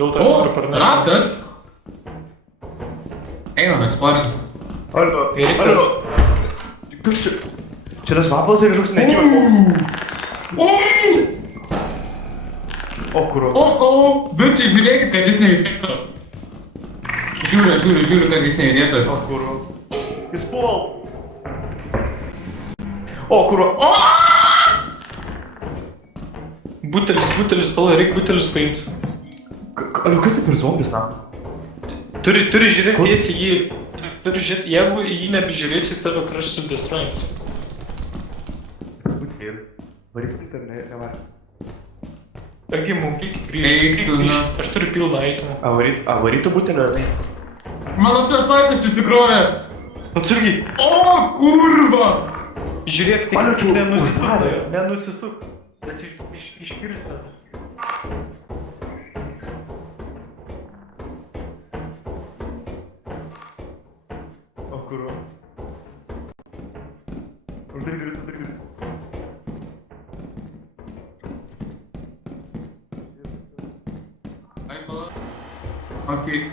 Dėl to aš noriu parnešti. Ratas! Einame sparnį. Alio, Gerikas. Kas čia? Čia tas vapalas ir kažkoks netymas. O, kuro. Bičiai, žiūrėkit, kad jis nejudėtų. Žiūriu, kad jis nejudėtų. O, kuro. Jis puol. O, kuro. Butelis, pala, reik butelis paimti. Alio, kas tai per zombis, na? Turi žiūrėti tiesiai jį. Turi žiūrėti, jeigu jį nebežiūrėsi, jis tave crash destroys. Butelį. Varyk, ar nevarai. Taigi, mums reikia Eik tu, na. grįžti. Aš turiu pilną itemą. A varytų butelį, ar ne? Mano flashlightas įsikrovė. Atsargiai. O, kurva! Žiūrėk, Alio, tik tu nenusisuk. Nenusisuk. Bet iškirsta. O, kuro. Uždaryk duris. Ai, pala. Okei.